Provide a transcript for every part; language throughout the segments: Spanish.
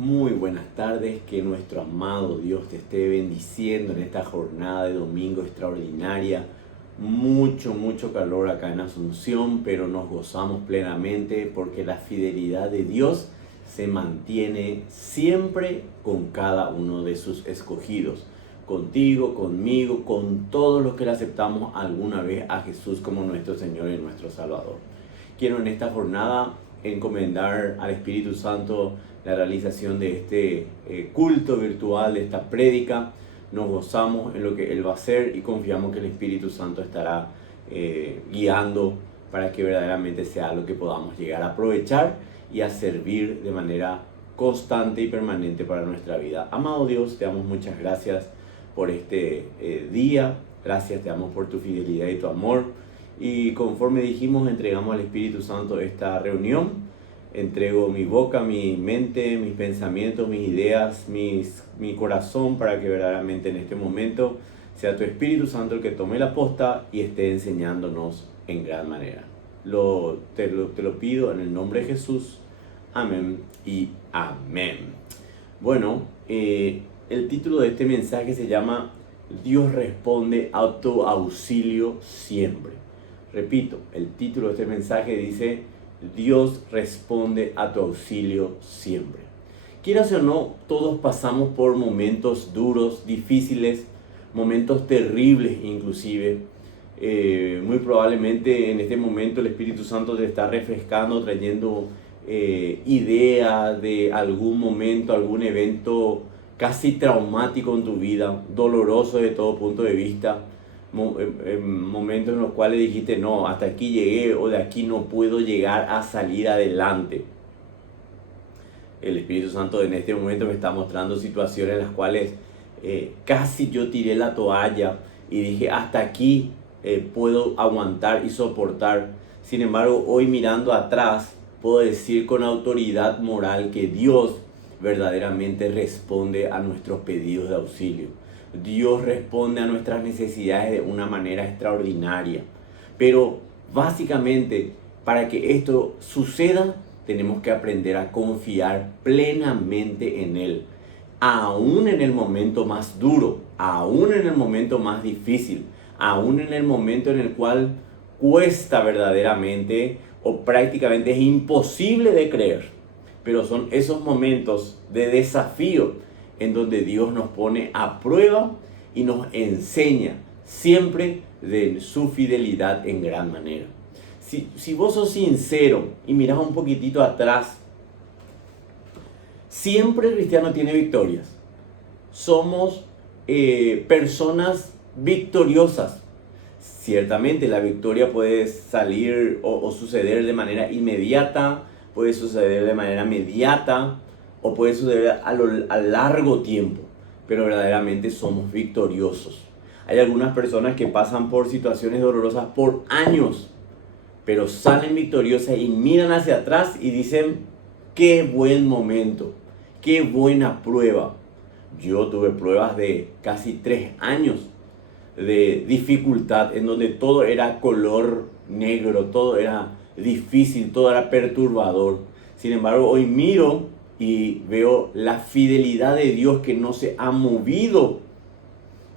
Muy buenas tardes, que nuestro amado Dios te esté bendiciendo en esta jornada de domingo extraordinaria. Mucho calor acá en Asunción, pero nos gozamos plenamente porque la fidelidad de Dios se mantiene siempre con cada uno de sus escogidos. Contigo, conmigo, con todos los que le aceptamos alguna vez a Jesús como nuestro Señor y nuestro Salvador. Quiero en esta jornada encomendar al Espíritu Santo la realización de este culto virtual, de esta prédica. Nos gozamos en lo que Él va a hacer y confiamos que el Espíritu Santo estará guiando para que verdaderamente sea lo que podamos llegar a aprovechar y a servir de manera constante y permanente para nuestra vida. Amado Dios, te damos muchas gracias por este día. Gracias, te damos por tu fidelidad y tu amor. Y conforme dijimos, entregamos al Espíritu Santo esta reunión. Entrego mi boca, mi mente, mis pensamientos, mis ideas, mi corazón, para que verdaderamente en este momento sea tu Espíritu Santo el que tome la posta y esté enseñándonos en gran manera. Te lo pido en el nombre de Jesús. Amén y amén. Bueno, el título de este mensaje se llama Dios responde a tu auxilio siempre. Repito, el título de este mensaje dice Dios responde a tu auxilio siempre. Quieras o no, todos pasamos por momentos duros, difíciles, momentos terribles inclusive. Muy probablemente en este momento el Espíritu Santo te está refrescando, trayendo ideas de algún momento, algún evento casi traumático en tu vida, doloroso de todo punto de vista. Momentos en los cuales dijiste, no, hasta aquí llegué, o de aquí no puedo llegar a salir adelante. El Espíritu Santo en este momento me está mostrando situaciones en las cuales casi yo tiré la toalla y dije, hasta aquí puedo aguantar y soportar. Sin embargo, hoy mirando atrás, puedo decir con autoridad moral que Dios verdaderamente responde a nuestros pedidos de auxilio. Dios responde a nuestras necesidades de una manera extraordinaria. Pero básicamente, para que esto suceda, tenemos que aprender a confiar plenamente en Él. Aún en el momento más duro, aún en el momento más difícil, aún en el momento en el cual cuesta verdaderamente o prácticamente es imposible de creer. Pero son esos momentos de desafío en donde Dios nos pone a prueba y nos enseña siempre de su fidelidad en gran manera. Si vos sos sincero y mirás un poquitito atrás, siempre el cristiano tiene victorias. Somos personas victoriosas. Ciertamente la victoria puede salir o suceder de manera inmediata, puede suceder de manera mediata, o puede suceder a largo tiempo, pero verdaderamente somos victoriosos. Hay algunas personas que pasan por situaciones dolorosas por años, pero salen victoriosas y miran hacia atrás y dicen, qué buen momento, qué buena prueba. Yo tuve pruebas de casi 3 años de dificultad, en donde todo era color negro, todo era difícil, todo era perturbador. Sin embargo, hoy miro y veo la fidelidad de Dios que no se ha movido.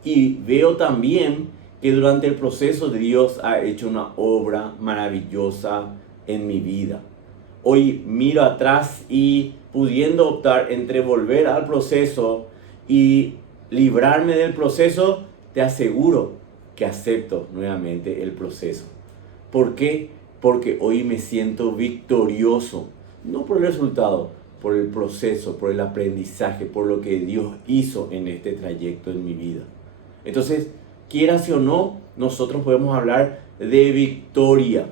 Y veo también que durante el proceso Dios ha hecho una obra maravillosa en mi vida. Hoy miro atrás y pudiendo optar entre volver al proceso y librarme del proceso, te aseguro que acepto nuevamente el proceso. ¿Por qué? Porque hoy me siento victorioso, no por el resultado, por el proceso, por el aprendizaje, por lo que Dios hizo en este trayecto en mi vida. Entonces, quieras o no, nosotros podemos hablar de victoria.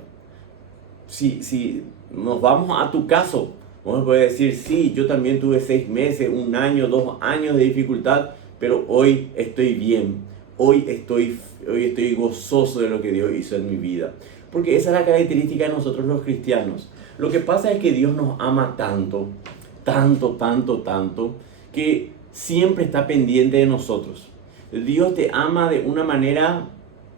Si nos vamos a tu caso, vos puedes decir, sí, yo también tuve 6 meses, 1 año, 2 años de dificultad, pero hoy estoy bien, hoy estoy gozoso de lo que Dios hizo en mi vida. Porque esa es la característica de nosotros los cristianos. Lo que pasa es que Dios nos ama tanto, que siempre está pendiente de nosotros. Dios te ama de una manera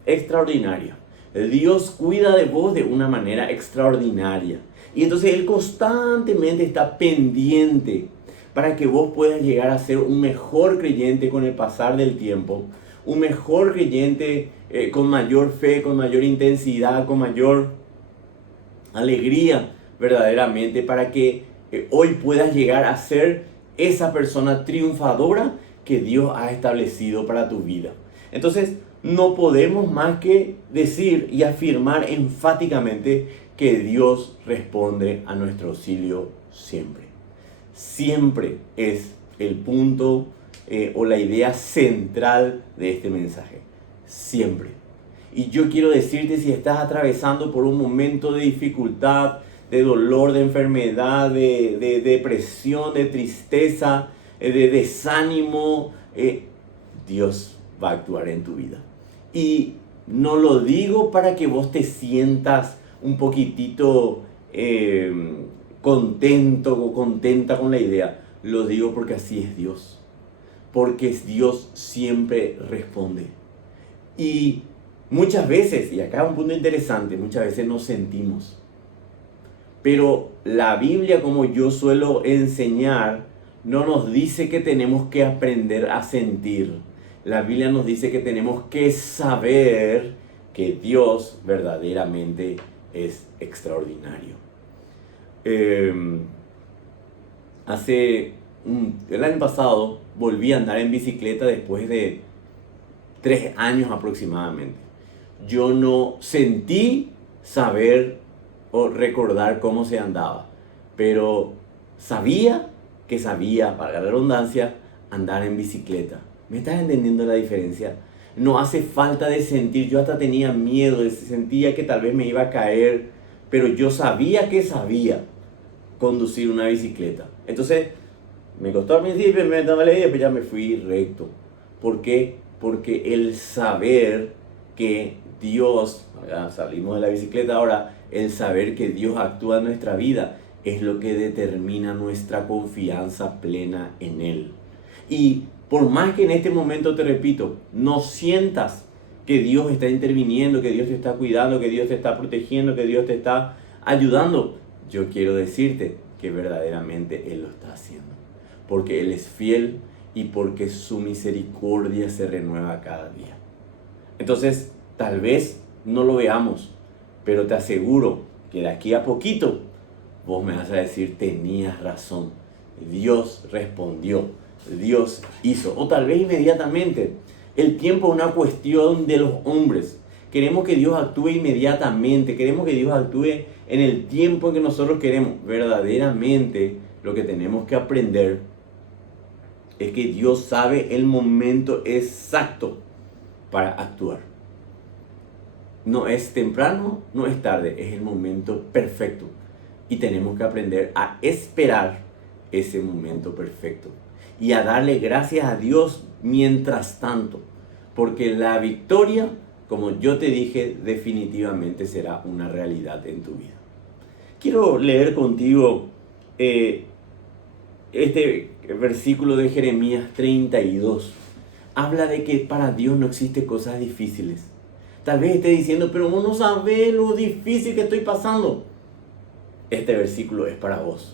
extraordinaria. Dios cuida de vos de una manera extraordinaria. Y entonces Él constantemente está pendiente para que vos puedas llegar a ser un mejor creyente con el pasar del tiempo, un mejor creyente con mayor fe, con mayor intensidad, con mayor alegría verdaderamente, para que hoy puedas llegar a ser esa persona triunfadora que Dios ha establecido para tu vida. Entonces, no podemos más que decir y afirmar enfáticamente que Dios responde a nuestro auxilio siempre. Siempre es el punto o la idea central de este mensaje. Siempre. Y yo quiero decirte, si estás atravesando por un momento de dificultad, de dolor, de enfermedad, de depresión, de tristeza, de desánimo, Dios va a actuar en tu vida. Y no lo digo para que vos te sientas un poquitito contento o contenta con la idea. Lo digo porque así es Dios. Porque Dios siempre responde. Y muchas veces, y acá un punto interesante, muchas veces nos sentimos. Pero la Biblia, como yo suelo enseñar, no nos dice que tenemos que aprender a sentir. La Biblia nos dice que tenemos que saber que Dios verdaderamente es extraordinario. El año pasado volví a andar en bicicleta después de 3 años aproximadamente. Yo no sentí saber o recordar cómo se andaba, pero sabía, para la redundancia, andar en bicicleta. ¿Me estás entendiendo la diferencia? No hace falta de sentir. Yo hasta tenía miedo, sentía que tal vez me iba a caer, pero yo sabía que sabía conducir una bicicleta. Entonces, me costó al principio, me daba la idea, pero ya me fui recto. ¿Por qué? Porque el saber que Dios, ya salimos de la bicicleta ahora, el saber que Dios actúa en nuestra vida es lo que determina nuestra confianza plena en Él. Y por más que en este momento, te repito, no sientas que Dios está interviniendo, que Dios te está cuidando, que Dios te está protegiendo, que Dios te está ayudando, yo quiero decirte que verdaderamente Él lo está haciendo. Porque Él es fiel y porque su misericordia se renueva cada día. Entonces, tal vez no lo veamos, pero te aseguro que de aquí a poquito vos me vas a decir, tenías razón, Dios respondió, Dios hizo. O tal vez inmediatamente. El tiempo es una cuestión de los hombres. Queremos que Dios actúe inmediatamente, queremos que Dios actúe en el tiempo en que nosotros queremos. Verdaderamente lo que tenemos que aprender es que Dios sabe el momento exacto para actuar. No es temprano, no es tarde, es el momento perfecto. Y tenemos que aprender a esperar ese momento perfecto. Y a darle gracias a Dios mientras tanto. Porque la victoria, como yo te dije, definitivamente será una realidad en tu vida. Quiero leer contigo este versículo de Jeremías 32. Habla de que para Dios no existen cosas difíciles. Tal vez esté diciendo, pero vos no sabés lo difícil que estoy pasando. Este versículo es para vos.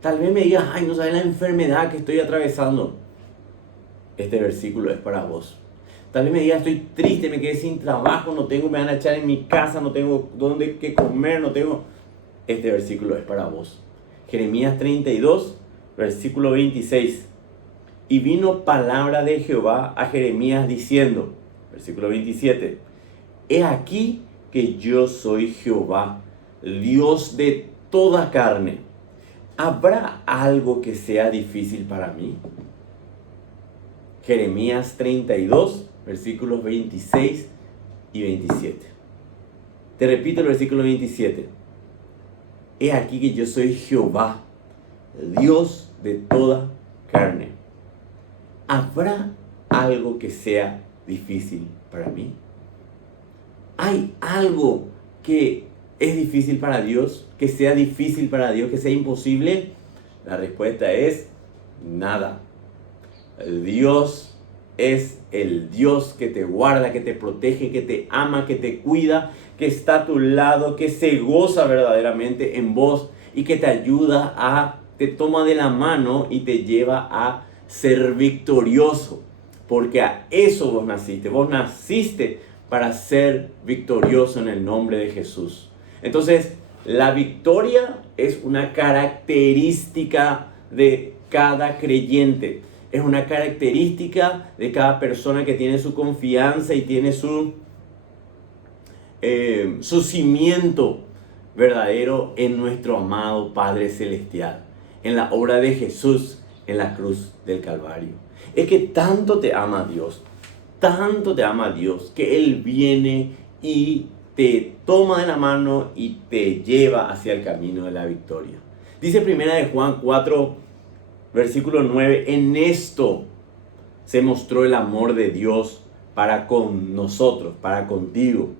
Tal vez me digas, ay, no sabes la enfermedad que estoy atravesando. Este versículo es para vos. Tal vez me digas, estoy triste, me quedé sin trabajo, no tengo, me van a echar en mi casa, no tengo dónde que comer, no tengo. Este versículo es para vos. Jeremías 32, versículo 26. Y vino palabra de Jehová a Jeremías diciendo, versículo 27, he aquí que yo soy Jehová, Dios de toda carne. ¿Habrá algo que sea difícil para mí? Jeremías 32, versículos 26 y 27. Te repito el versículo 27. He aquí que yo soy Jehová, Dios de toda carne. ¿Habrá algo que sea difícil para mí? ¿Hay algo que es difícil para Dios? ¿Que sea difícil para Dios? ¿Que sea imposible? La respuesta es nada. Dios es el Dios que te guarda, que te protege, que te ama, que te cuida, que está a tu lado, que se goza verdaderamente en vos y que te ayuda a te toma de la mano y te lleva a ser victorioso. Porque a eso vos naciste. Vos naciste para ser victorioso en el nombre de Jesús. Entonces, la victoria es una característica de cada creyente. Es una característica de cada persona que tiene su confianza y tiene su cimiento verdadero en nuestro amado Padre Celestial, en la obra de Jesús en la cruz del Calvario. Es que tanto te ama Dios, que Él viene y te toma de la mano y te lleva hacia el camino de la victoria. Dice primera de Juan 4, versículo 9, en esto se mostró el amor de Dios para con nosotros, para contigo,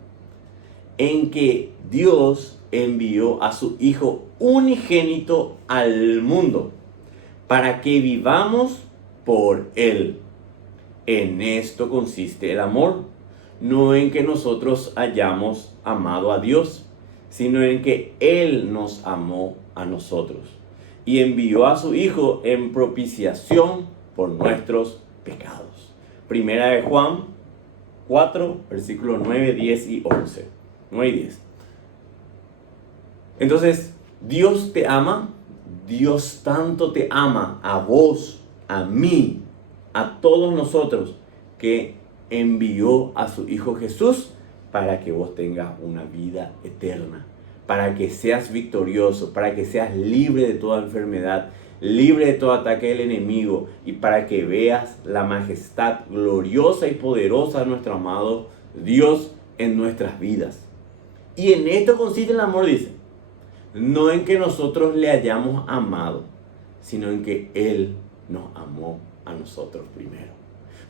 en que Dios envió a su Hijo unigénito al mundo para que vivamos por Él. En esto consiste el amor, no en que nosotros hayamos amado a Dios, sino en que Él nos amó a nosotros y envió a su Hijo en propiciación por nuestros pecados. Primera de Juan 4, versículos 9, 10 y 11. 9 y 10. Entonces, Dios te ama, Dios tanto te ama a vos, a mí, a todos nosotros, que envió a su Hijo Jesús para que vos tengas una vida eterna, para que seas victorioso, para que seas libre de toda enfermedad, libre de todo ataque del enemigo y para que veas la majestad gloriosa y poderosa de nuestro amado Dios en nuestras vidas. Y en esto consiste el amor, dice, no en que nosotros le hayamos amado, sino en que Él nos amó a nosotros primero.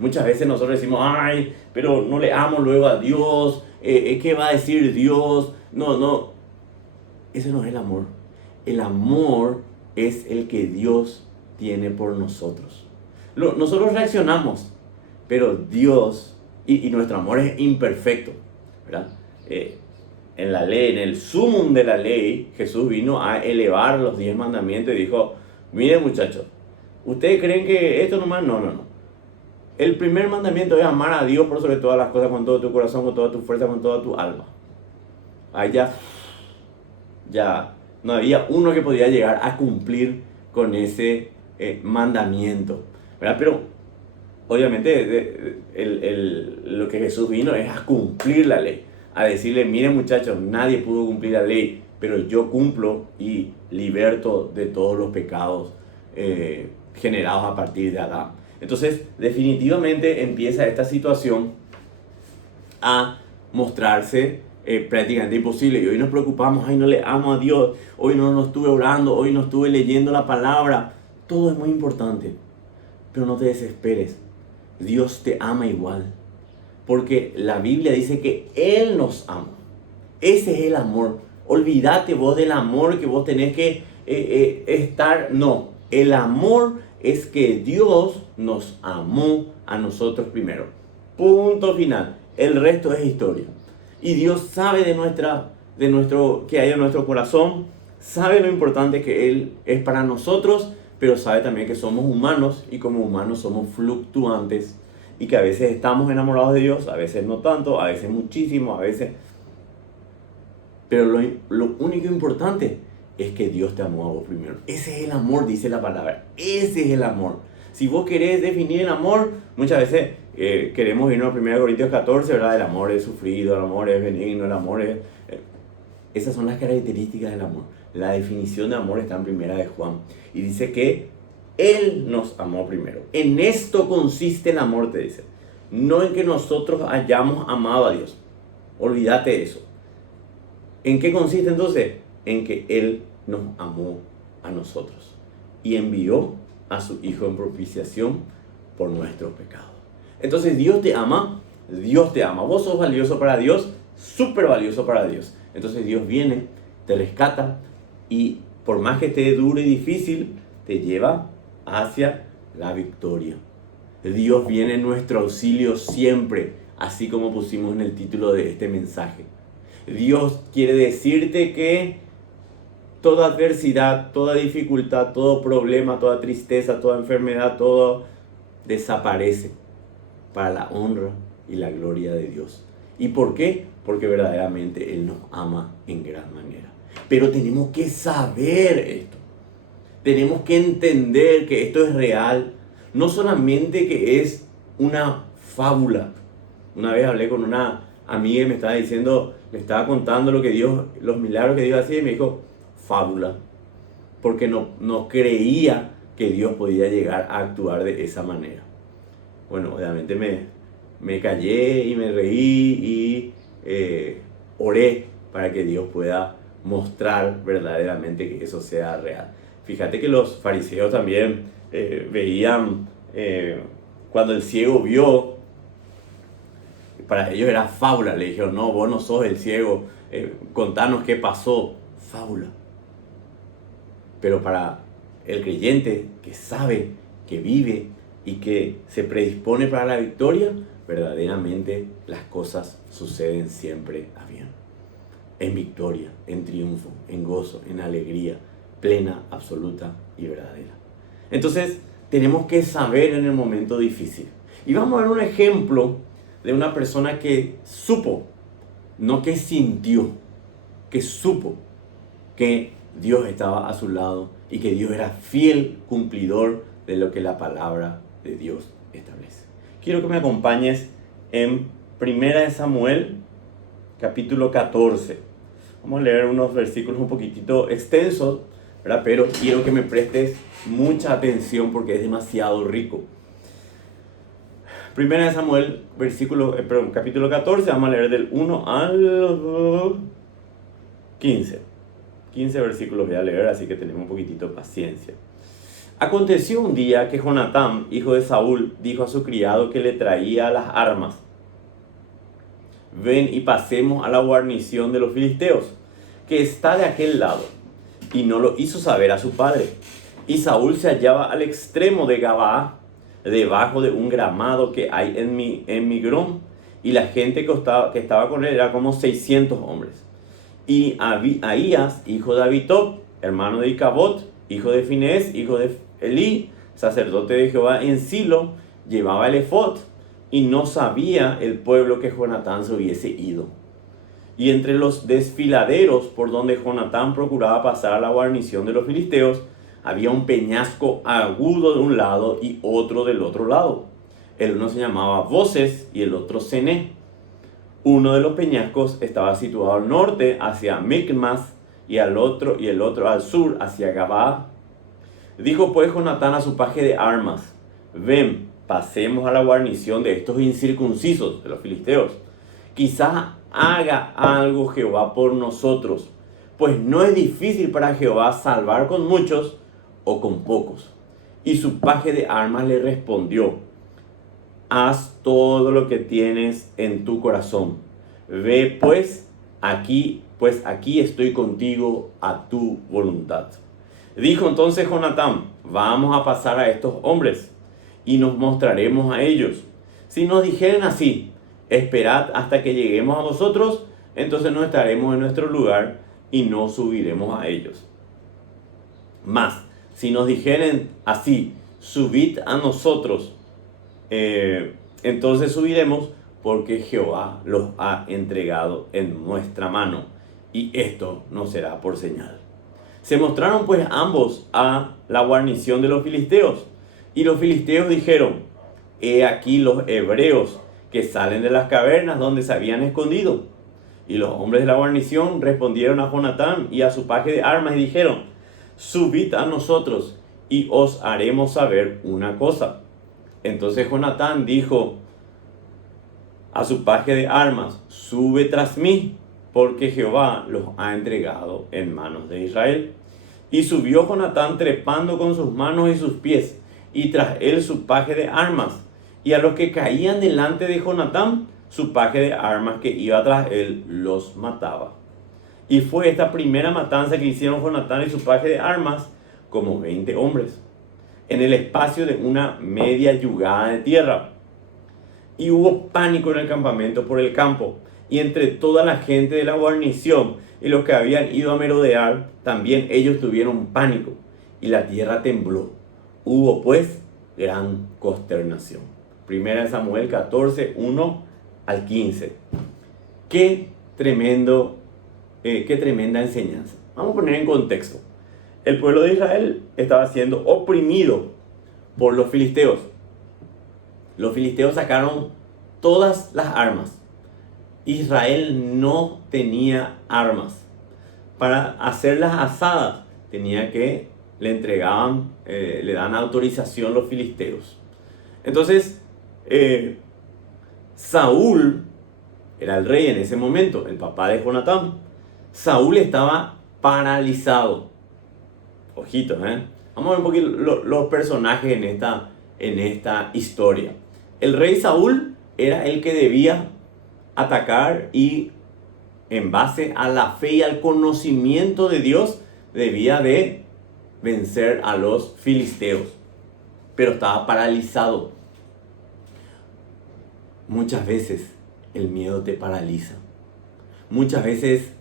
Muchas veces nosotros decimos, ay, pero no le amo luego a Dios, ¿qué va a decir Dios? No, ese no es el amor. El amor es el que Dios tiene por nosotros. Nosotros reaccionamos, pero Dios, y nuestro amor es imperfecto, ¿verdad? En la ley, en el sumum de la ley, Jesús vino a elevar los 10 mandamientos y dijo, miren muchachos, ¿ustedes creen que esto nomás? No. El primer mandamiento es amar a Dios por sobre todas las cosas, con todo tu corazón, con toda tu fuerza, con toda tu alma. Ahí ya no había uno que podía llegar a cumplir con ese mandamiento, ¿verdad? Pero obviamente lo que Jesús vino es a cumplir la ley, a decirle, miren muchachos, nadie pudo cumplir la ley, pero yo cumplo y liberto de todos los pecados generados a partir de Adán. Entonces, definitivamente empieza esta situación a mostrarse prácticamente imposible. Y hoy nos preocupamos, ay, no le amo a Dios, hoy no estuve orando, hoy no estuve leyendo la palabra. Todo es muy importante, pero no te desesperes. Dios te ama igual, porque la Biblia dice que Él nos ama. Ese es el amor. Olvídate vos del amor que vos tenés que estar. No, el amor es que Dios nos amó a nosotros primero. Punto final. El resto es historia. Y Dios sabe de nuestro que hay en nuestro corazón, sabe lo importante que Él es para nosotros, pero sabe también que somos humanos y como humanos somos fluctuantes y que a veces estamos enamorados de Dios, a veces no tanto, a veces muchísimo, a veces. Pero lo único importante es que Dios te amó a vos primero. Ese es el amor, dice la palabra. Ese es el amor. Si vos querés definir el amor, muchas veces queremos irnos a 1 Corintios 14, ¿verdad? El amor es sufrido, el amor es benigno, el amor es... Esas son las características del amor. La definición de amor está en 1 de Juan. Y dice que Él nos amó primero. En esto consiste el amor, te dice. No en que nosotros hayamos amado a Dios. Olvídate de eso. ¿En qué consiste entonces? En que Él nos amó a nosotros y envió a su Hijo en propiciación por nuestros pecados. Entonces Dios te ama, vos sos valioso para Dios, súper valioso para Dios. Entonces Dios viene, te rescata y por más que esté duro y difícil, te lleva hacia la victoria. Dios viene en nuestro auxilio siempre, así como pusimos en el título de este mensaje. Dios quiere decirte que toda adversidad, toda dificultad, todo problema, toda tristeza, toda enfermedad, todo desaparece para la honra y la gloria de Dios. ¿Y por qué? Porque verdaderamente Él nos ama en gran manera. Pero tenemos que saber esto. Tenemos que entender que esto es real. No solamente que es una fábula. Una vez hablé con una amiga y me estaba diciendo, le estaba contando lo que Dios, los milagros que Dios hacía, y me dijo, fábula. Porque no creía que Dios podía llegar a actuar de esa manera. Bueno, obviamente me callé y me reí y oré para que Dios pueda mostrar verdaderamente que eso sea real. Fíjate que los fariseos también veían, cuando el ciego vio, para ellos era fábula. Le dijeron, no, vos no sos el ciego, contanos qué pasó. Fábula. Pero para el creyente que sabe, que vive y que se predispone para la victoria, verdaderamente las cosas suceden siempre a bien. En victoria, en triunfo, en gozo, en alegría plena, absoluta y verdadera. Entonces, tenemos que saber en el momento difícil. Y vamos a ver un ejemplo de una persona que supo, no que sintió, que supo que Dios estaba a su lado y que Dios era fiel cumplidor de lo que la palabra de Dios establece. Quiero que me acompañes en 1 Samuel, capítulo 14. Vamos a leer unos versículos un poquitito extensos, ¿verdad? Pero quiero que me prestes mucha atención porque es demasiado rico. 1 Samuel, capítulo 14, vamos a leer del 1 al 15. 15 versículos voy a leer, así que tenemos un poquitito de paciencia. Aconteció un día que Jonatán, hijo de Saúl, dijo a su criado que le traía las armas: ven y pasemos a la guarnición de los filisteos, que está de aquel lado. Y no lo hizo saber a su padre. Y Saúl se hallaba al extremo de Gabaa, debajo de un gramado que hay en Migrón, y la gente que estaba con él era como 600 hombres. Y Ahías, hijo de Abitob, hermano de Icabod, hijo de Finés, hijo de Elí, sacerdote de Jehová en Silo, llevaba el efod, y no sabía el pueblo que Jonatán se hubiese ido. Y entre los desfiladeros por donde Jonatán procuraba pasar a la guarnición de los filisteos, había un peñasco agudo de un lado y otro del otro lado. El uno se llamaba Voces y el otro Cené. Uno de los peñascos estaba situado al norte hacia Micmas y el otro al sur hacia Gabaa. Dijo pues Jonatán a su paje de armas: ven, pasemos a la guarnición de estos incircuncisos, de los filisteos. Quizás haga algo Jehová por nosotros, pues no es difícil para Jehová salvar con muchos o con pocos. Y su paje de armas le respondió: haz todo lo que tienes en tu corazón. Ve pues aquí estoy contigo a tu voluntad. Dijo entonces Jonatán: vamos a pasar a estos hombres y nos mostraremos a ellos. Si nos dijeren así: esperad hasta que lleguemos a vosotros, entonces no estaremos en nuestro lugar y no subiremos a ellos. Mas, si nos dijeren así: subid a nosotros, entonces subiremos, porque Jehová los ha entregado en nuestra mano, y esto no será por señal. Se mostraron pues ambos a la guarnición de los filisteos, y los filisteos dijeron: he aquí los hebreos que salen de las cavernas donde se habían escondido. Y los hombres de la guarnición respondieron a Jonatán y a su paje de armas y dijeron: subid a nosotros y os haremos saber una cosa. Entonces Jonatán dijo a su paje de armas: sube tras mí, porque Jehová los ha entregado en manos de Israel. Y subió Jonatán trepando con sus manos y sus pies, y tras él su paje de armas. Y a los que caían delante de Jonatán, su paje de armas que iba tras él los mataba. Y fue esta primera matanza que hicieron Jonatán y su paje de armas, como 20 hombres, en el espacio de una media yugada de tierra. Y hubo pánico en el campamento por el campo, y entre toda la gente de la guarnición, y los que habían ido a merodear, también ellos tuvieron pánico, y la tierra tembló. Hubo pues gran consternación. Primera de Samuel 14, 1 al 15. Qué tremenda enseñanza. Vamos a poner en contexto. El pueblo de Israel estaba siendo oprimido por los filisteos. Los filisteos sacaron todas las armas. Israel no tenía armas. Para hacer las asadas le dan autorización los filisteos. Entonces, Saúl era el rey en ese momento, el papá de Jonatán. Saúl estaba paralizado. Ojito, Vamos a ver un poquito los personajes en esta historia. El rey Saúl era el que debía atacar y en base a la fe y al conocimiento de Dios debía de vencer a los filisteos. Pero estaba paralizado. Muchas veces el miedo te paraliza. Muchas veces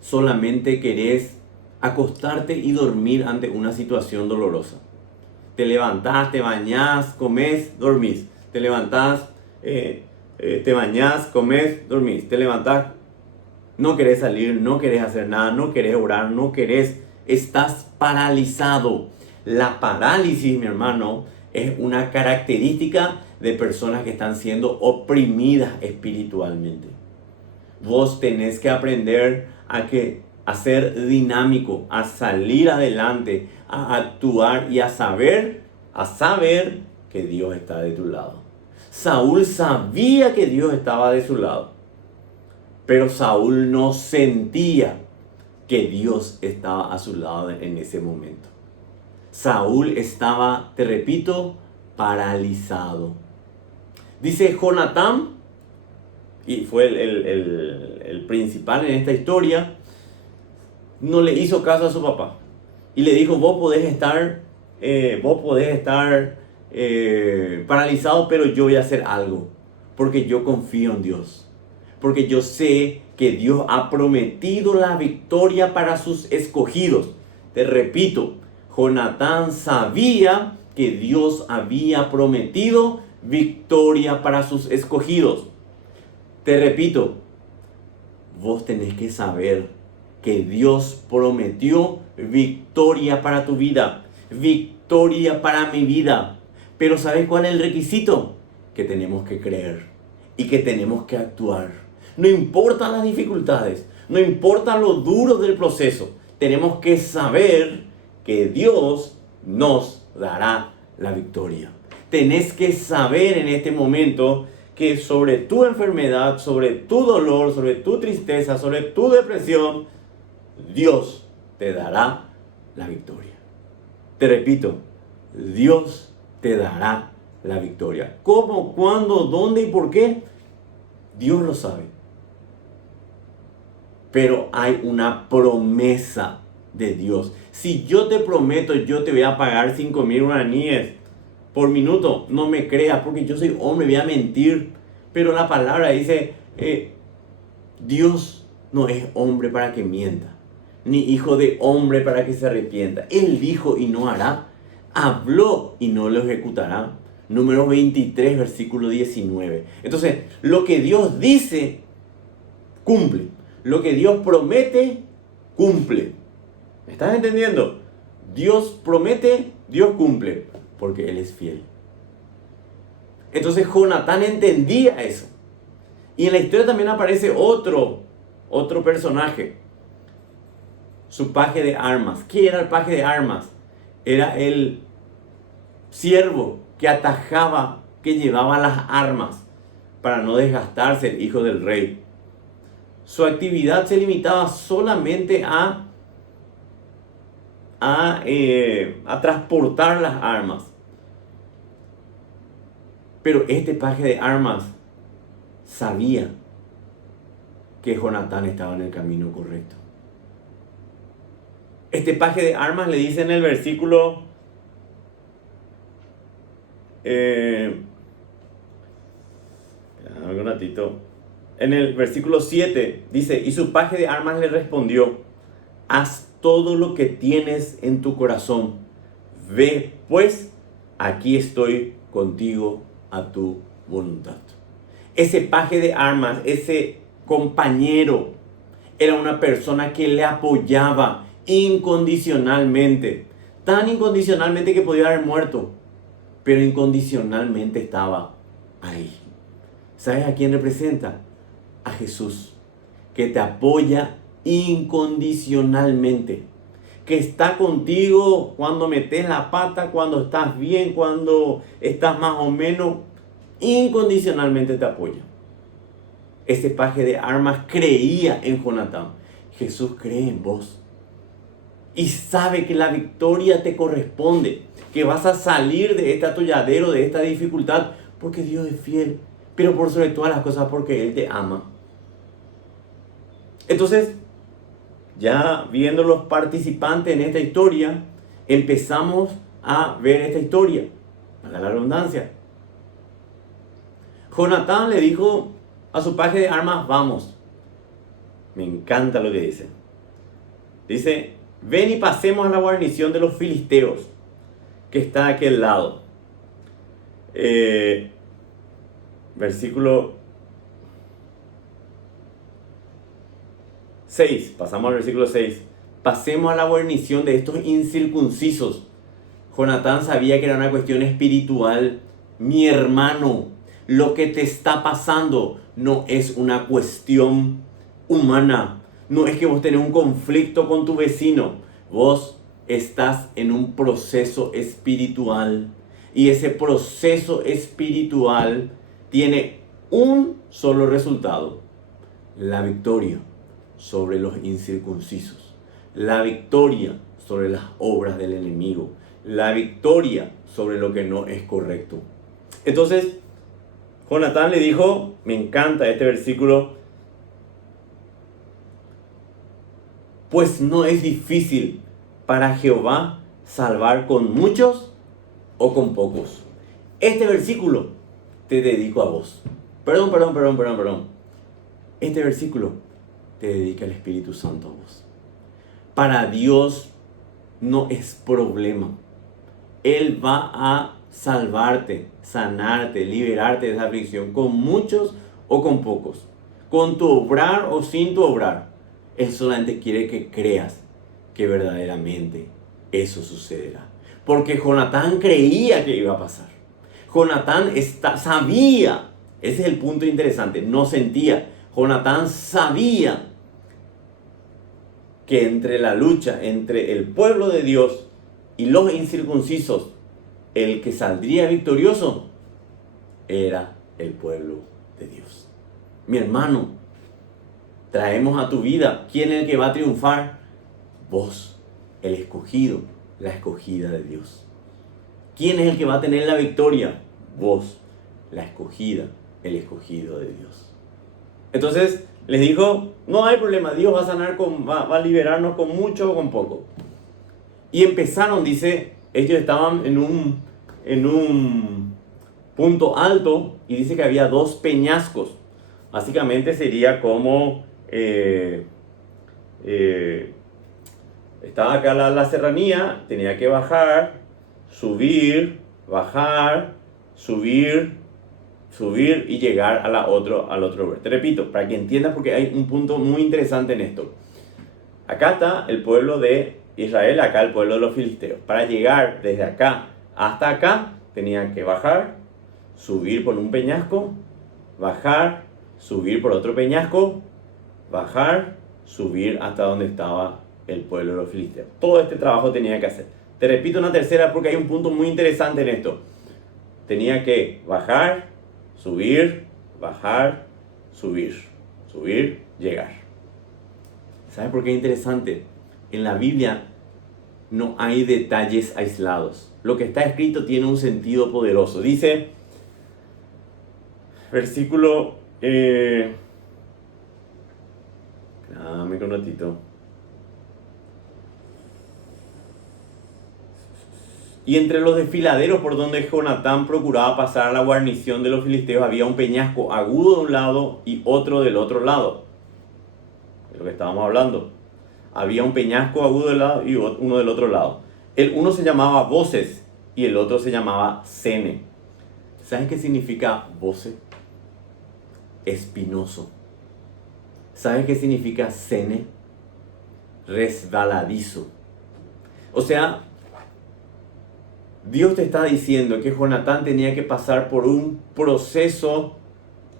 solamente querés acostarte y dormir ante una situación dolorosa. Te levantás, te bañás, comés, dormís. Te levantás, te bañás, comés, dormís. Te levantás, no querés salir, no querés hacer nada, no querés orar, no querés, estás paralizado. La parálisis, mi hermano, es una característica de personas que están siendo oprimidas espiritualmente. Vos tenés que aprender a ser dinámico, a salir adelante, a actuar y a saber que Dios está de tu lado. Saúl sabía que Dios estaba de su lado, pero Saúl no sentía que Dios estaba a su lado en ese momento. Saúl estaba, te repito, paralizado. Dice Jonatán, y fue el principal en esta historia, no le hizo caso a su papá. Y le dijo, vos podés estar paralizado, pero yo voy a hacer algo. Porque yo confío en Dios. Porque yo sé que Dios ha prometido la victoria para sus escogidos. Te repito, Jonatán sabía que Dios había prometido victoria para sus escogidos. Te repito, vos tenés que saber que Dios prometió victoria para tu vida, victoria para mi vida. Pero ¿sabes cuál es el requisito? Que tenemos que creer y que tenemos que actuar. No importan las dificultades, no importa lo duro del proceso, tenemos que saber que Dios nos dará la victoria. Tenés que saber en este momento que sobre tu enfermedad, sobre tu dolor, sobre tu tristeza, sobre tu depresión, Dios te dará la victoria. Te repito, Dios te dará la victoria. ¿Cómo, cuándo, dónde y por qué? Dios lo sabe. Pero hay una promesa de Dios. Si yo te prometo, yo te voy a pagar 5,000 guaraníes por minuto, no me creas, porque yo soy hombre, voy a mentir. Pero la palabra dice, Dios no es hombre para que mienta, ni hijo de hombre para que se arrepienta. Él dijo y no hará, habló y no lo ejecutará. Número 23, versículo 19. Entonces, lo que Dios dice, cumple. Lo que Dios promete, cumple. ¿Me estás entendiendo? Dios promete, Dios cumple, porque Él es fiel. Entonces Jonatán entendía eso. Y en la historia también aparece otro personaje. Su paje de armas. ¿Quién era el paje de armas? Era el siervo que atajaba, que llevaba las armas para no desgastarse el hijo del rey. Su actividad se limitaba solamente a transportar las armas. Pero este paje de armas sabía que Jonatán estaba en el camino correcto. Este paje de armas le dice en el versículo un ratito. en el versículo 7 dice, y su paje de armas le respondió, haz todo lo que tienes en tu corazón. Ve, pues, aquí estoy contigo a tu voluntad. Ese paje de armas, ese compañero, era una persona que le apoyaba incondicionalmente. Tan incondicionalmente que podía haber muerto, pero incondicionalmente estaba ahí. ¿Sabes a quién representa? A Jesús, que te apoya incondicionalmente, que está contigo cuando metes la pata, cuando estás bien, cuando estás más o menos, incondicionalmente te apoya. Ese paje de armas creía en Jonatán. Jesús cree en vos y sabe que la victoria te corresponde, que vas a salir de este atolladero, de esta dificultad, porque Dios es fiel, pero por sobre todas las cosas porque Él te ama. Entonces, ya viendo los participantes en esta historia, empezamos a ver esta historia, para la redundancia. Jonatán le dijo a su paje de armas, vamos. Me encanta lo que dice. Dice, ven y pasemos a la guarnición de los filisteos, que está a aquel lado. Versículo 6, pasamos al versículo 6. Pasemos a la guarnición de estos incircuncisos. Jonatán sabía que era una cuestión espiritual. Mi hermano, lo que te está pasando no es una cuestión humana. No es que vos tenés un conflicto con tu vecino. Vos estás en un proceso espiritual. Y ese proceso espiritual tiene un solo resultado: la victoria sobre los incircuncisos, la victoria sobre las obras del enemigo, la victoria sobre lo que no es correcto. Entonces, Jonatán le dijo, me encanta este versículo, pues no es difícil para Jehová salvar con muchos o con pocos. Este versículo te dedico a vos. Perdón. Este versículo te dedica el Espíritu Santo a vos. Para Dios no es problema. Él va a salvarte, sanarte, liberarte de esa aflicción con muchos o con pocos, con tu obrar o sin tu obrar. Él solamente quiere que creas que verdaderamente eso sucederá. Porque Jonatán creía que iba a pasar. Jonatán sabía, ese es el punto interesante, no sentía. Jonatán sabía que entre la lucha entre el pueblo de Dios y los incircuncisos, el que saldría victorioso era el pueblo de Dios. Mi hermano, traemos a tu vida, ¿quién es el que va a triunfar? Vos, el escogido, la escogida de Dios. ¿Quién es el que va a tener la victoria? Vos, la escogida, el escogido de Dios. Entonces les dijo, no hay problema, Dios va a sanar, va a liberarnos con mucho o con poco. Y empezaron, dice, ellos estaban en un punto alto y dice que había 2 peñascos. Básicamente sería como, estaba acá la serranía, tenía que bajar, subir, bajar, subir y llegar al otro lugar. Te repito, para que entiendas, porque hay un punto muy interesante en esto. Acá está el pueblo de Israel, acá el pueblo de los filisteos. Para llegar desde acá hasta acá, tenían que bajar, subir por un peñasco, bajar, subir por otro peñasco, bajar, subir hasta donde estaba el pueblo de los filisteos. Todo este trabajo tenía que hacer. Te repito una tercera porque hay un punto muy interesante en esto. Tenía que bajar, subir, bajar, subir, llegar. ¿Sabes por qué es interesante? En la Biblia no hay detalles aislados. Lo que está escrito tiene un sentido poderoso. Dice, versículo... dame un ratito. Y entre los desfiladeros por donde Jonatán procuraba pasar a la guarnición de los filisteos había un peñasco agudo de un lado y otro del otro lado. Es lo que estábamos hablando. Había un peñasco agudo de un lado y uno del otro lado. El uno se llamaba Voces y el otro se llamaba Sene. ¿Sabes qué significa Voces? Espinoso. ¿Sabes qué significa Sene? Resbaladizo. O sea, Dios te está diciendo que Jonatán tenía que pasar por un proceso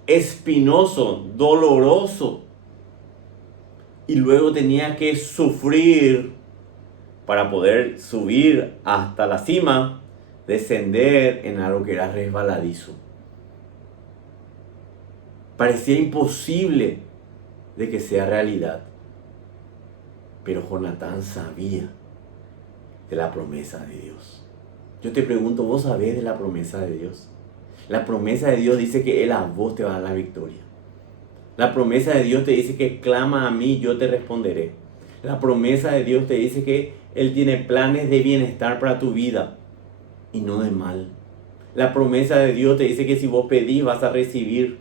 espinoso, doloroso. Y luego tenía que sufrir para poder subir hasta la cima, descender en algo que era resbaladizo. Parecía imposible de que sea realidad. Pero Jonatán sabía de la promesa de Dios. Yo te pregunto, ¿vos sabés de la promesa de Dios? La promesa de Dios dice que Él a vos te va a dar la victoria. La promesa de Dios te dice que clama a mí, yo te responderé. La promesa de Dios te dice que Él tiene planes de bienestar para tu vida y no de mal. La promesa de Dios te dice que si vos pedís vas a recibir.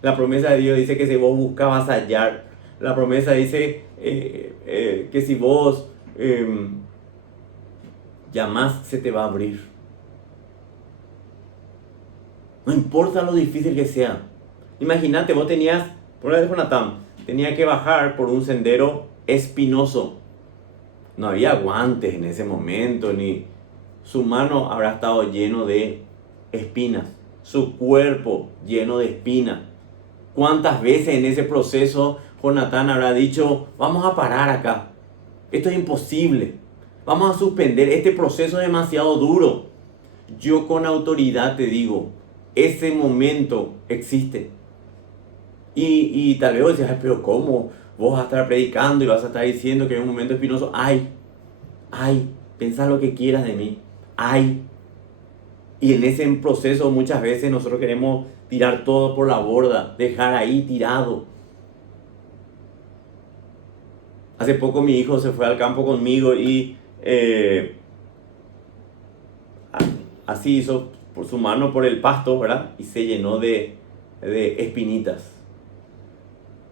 La promesa de Dios dice que si vos buscas vas a hallar. La promesa dice que si vos llamás se te va a abrir. No importa lo difícil que sea. Imagínate, vos tenías, por ejemplo, Jonatán, tenía que bajar por un sendero espinoso. No había guantes en ese momento, ni su mano habrá estado lleno de espinas, su cuerpo lleno de espinas. ¿Cuántas veces en ese proceso Jonatán habrá dicho, vamos a parar acá, esto es imposible, vamos a suspender, este proceso es demasiado duro? Yo con autoridad te digo, ese momento existe. Y tal vez vos decís, pero ¿cómo? Vos vas a estar predicando y vas a estar diciendo que es un momento espinoso. Ay, pensá lo que quieras de mí. Ay. Y en ese proceso muchas veces nosotros queremos tirar todo por la borda, dejar ahí tirado. Hace poco mi hijo se fue al campo conmigo y así hizo por su mano por el pasto, ¿verdad? Y se llenó de espinitas.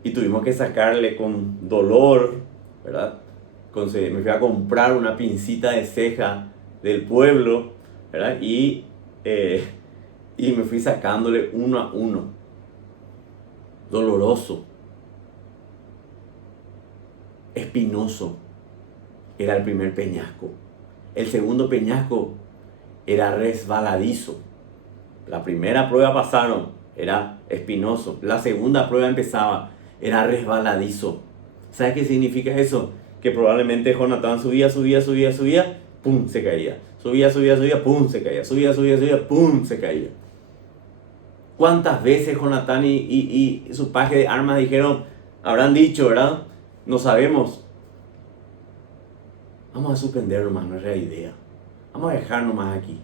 Y tuvimos que sacarle con dolor, ¿verdad? Me fui a comprar una pincita de ceja del pueblo, ¿verdad? Y me fui sacándole uno a uno. Doloroso. Espinoso. Era el primer peñasco. El segundo peñasco era resbaladizo. La primera prueba pasaron, era espinoso. La segunda prueba empezaba, era resbaladizo. ¿Sabes qué significa eso? Que probablemente Jonatán subía, pum, se caía. Subía, pum, se caía. Subía, pum, se caía. ¿Cuántas veces Jonatán y su paje de armas habrán dicho, ¿verdad? No sabemos. Vamos a suspender, hermano, es la idea. Vamos a dejar nomás aquí.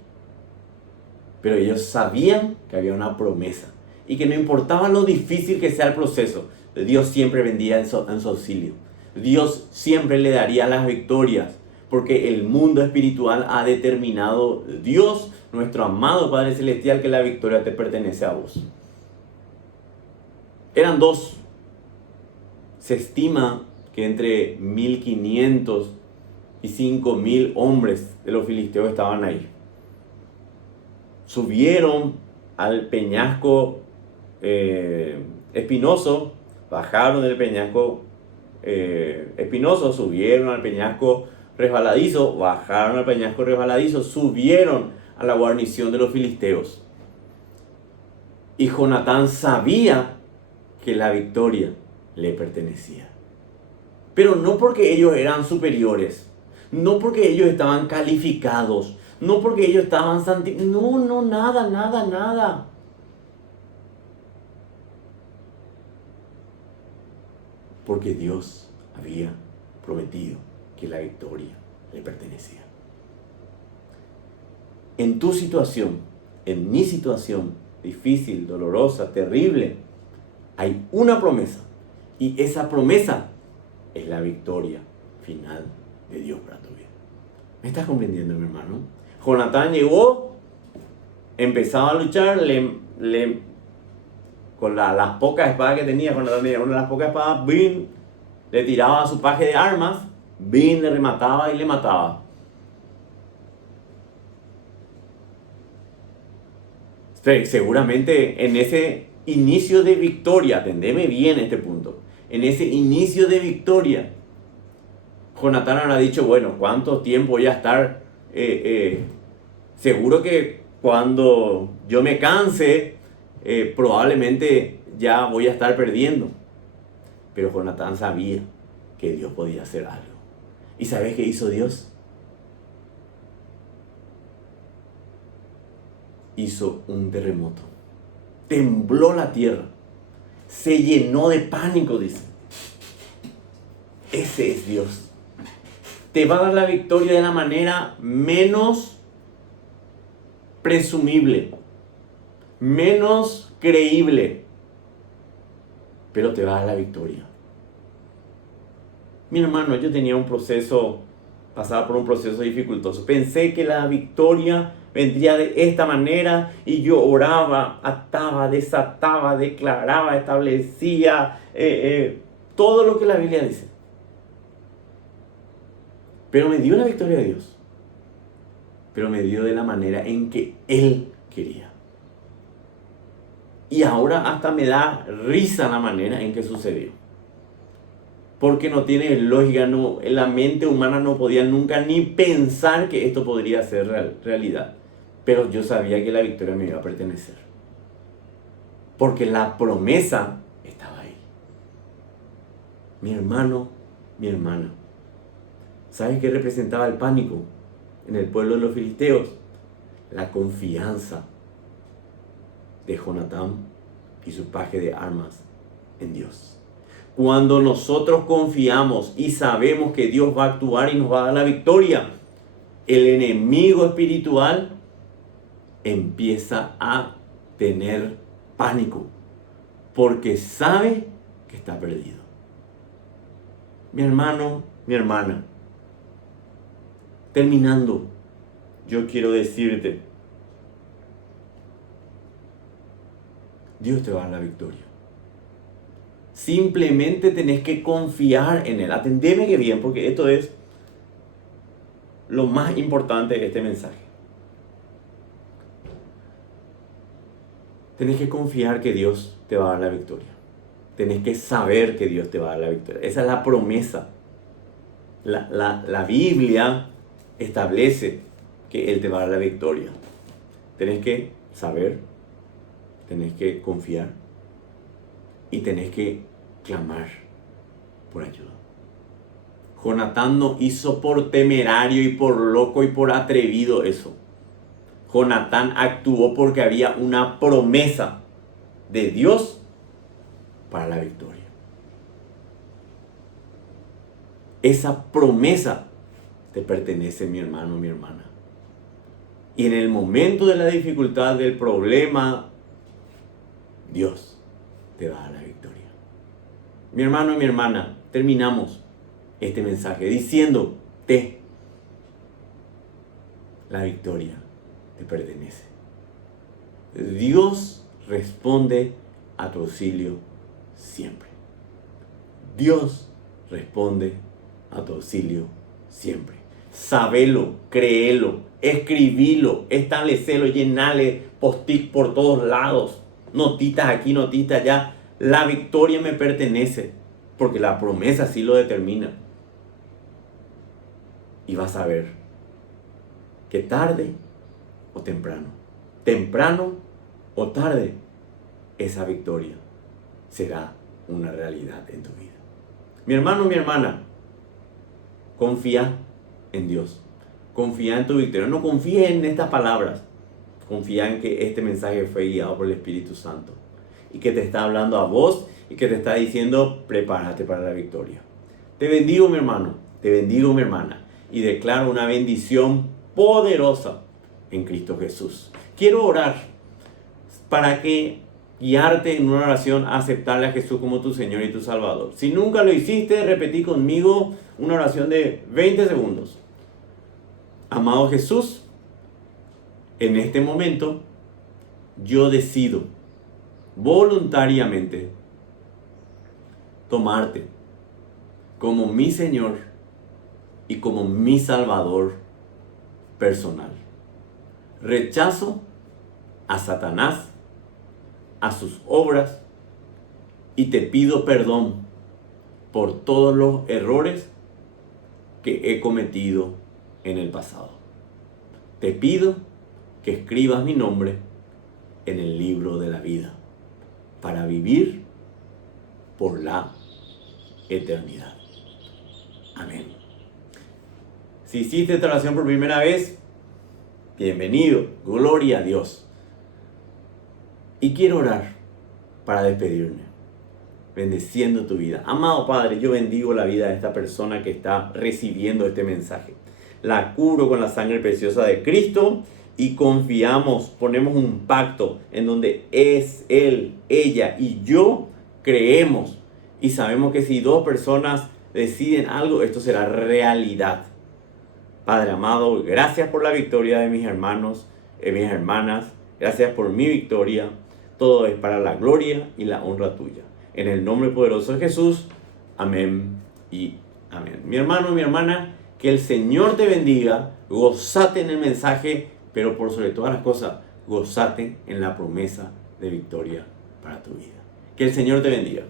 Pero ellos sabían que había una promesa y que no importaba lo difícil que sea el proceso, Dios siempre vendría en su auxilio. Dios siempre le daría las victorias, porque el mundo espiritual ha determinado Dios, nuestro amado Padre Celestial, que la victoria te pertenece a vos. Eran dos. Se estima que entre 1.500 y 5.000 hombres de los filisteos estaban ahí. Subieron al peñasco espinoso, bajaron del peñasco espinoso, subieron al peñasco resbaladizo, bajaron al peñasco resbaladizo, subieron a la guarnición de los filisteos. Y Jonatán sabía que la victoria le pertenecía. Pero no porque ellos eran superiores, no porque ellos estaban calificados, no porque ellos estaban santificados, no, nada. Porque Dios había prometido que la victoria le pertenecía. En tu situación, en mi situación, difícil, dolorosa, terrible, hay una promesa. Y esa promesa es la victoria final de Dios para tu vida. ¿Me estás comprendiendo, mi hermano? Jonatán llegó, empezaba a luchar, con las pocas espadas que tenía, Jonatán tenía una de las pocas espadas, Bin le tiraba a su paje de armas, Bin le remataba y le mataba. Seguramente en ese inicio de victoria, atendeme bien este punto, en ese inicio de victoria, Jonatán habrá dicho, bueno, ¿cuánto tiempo voy a estar? Seguro que cuando yo me canse, probablemente ya voy a estar perdiendo. Pero Jonatán sabía que Dios podía hacer algo. ¿Y sabes qué hizo Dios? Hizo un terremoto. Tembló la tierra. Se llenó de pánico, dice. Ese es Dios. Te va a dar la victoria de la manera menos presumible, menos creíble, pero te va a dar la victoria. Mi hermano, yo tenía un proceso, pasaba por un proceso dificultoso. Pensé que la victoria vendría de esta manera y yo oraba, ataba, desataba, declaraba, establecía todo lo que la Biblia dice. Pero me dio la victoria de Dios. Pero me dio de la manera en que Él quería. Y ahora hasta me da risa la manera en que sucedió. Porque no tiene lógica, no, la mente humana no podía nunca ni pensar que esto podría ser realidad. Pero yo sabía que la victoria me iba a pertenecer. Porque la promesa estaba ahí. Mi hermano, mi hermana. ¿Sabes qué representaba el pánico en el pueblo de los filisteos? La confianza de Jonatán y su paje de armas en Dios. Cuando nosotros confiamos y sabemos que Dios va a actuar y nos va a dar la victoria, el enemigo espiritual empieza a tener pánico porque sabe que está perdido. Mi hermano, mi hermana, terminando, yo quiero decirte, Dios te va a dar la victoria. Simplemente tenés que confiar en Él. Atendeme que bien, porque esto es lo más importante de este mensaje. Tenés que confiar que Dios te va a dar la victoria. Tenés que saber que Dios te va a dar la victoria. Esa es la promesa. La Biblia establece que Él te va a dar la victoria. Tenés que saber, tenés que confiar y tenés que clamar por ayuda. Jonatán no hizo por temerario y por loco y por atrevido eso. Jonatán actuó porque había una promesa de Dios para la victoria. Esa promesa te pertenece, mi hermano, mi hermana. Y en el momento de la dificultad, del problema, Dios te va a dar la victoria. Mi hermano y mi hermana, terminamos este mensaje diciéndote: la victoria te pertenece. Dios responde a tu auxilio siempre. Dios responde a tu auxilio siempre. Sabelo, créelo, escribilo, establecelo, llenale post-it por todos lados, notitas aquí, notitas allá. La victoria me pertenece, porque la promesa sí lo determina. Y vas a ver que tarde o temprano, temprano o tarde, esa victoria será una realidad en tu vida. Mi hermano, mi hermana, confía en Dios. Confía en tu victoria. No confíes en estas palabras. Confía en que este mensaje fue guiado por el Espíritu Santo y que te está hablando a vos y que te está diciendo: prepárate para la victoria. Te bendigo, mi hermano. Te bendigo, mi hermana. Y declaro una bendición poderosa en Cristo Jesús. Quiero orar para que guiarte en una oración a aceptarle a Jesús como tu Señor y tu Salvador. Si nunca lo hiciste, repetí conmigo una oración de 20 segundos. Amado Jesús, en este momento yo decido voluntariamente tomarte como mi Señor y como mi Salvador personal. Rechazo a Satanás, a sus obras, y te pido perdón por todos los errores que he cometido en el pasado. Te pido que escribas mi nombre en el libro de la vida para vivir por la eternidad. Amén. Si hiciste esta oración por primera vez, bienvenido, gloria a Dios. Y quiero orar para despedirme, bendeciendo tu vida. Amado Padre, yo bendigo la vida de esta persona que está recibiendo este mensaje. La cubro con la sangre preciosa de Cristo y confiamos, ponemos un pacto en donde es Él, ella y yo creemos y sabemos que si dos personas deciden algo, esto será realidad. Padre amado, gracias por la victoria de mis hermanos, mis hermanas. Gracias por mi victoria. Todo es para la gloria y la honra tuya. En el nombre poderoso de Jesús. Amén y amén. Mi hermano y mi hermana, que el Señor te bendiga. Gózate en el mensaje, pero por sobre todas las cosas, gózate en la promesa de victoria para tu vida. Que el Señor te bendiga.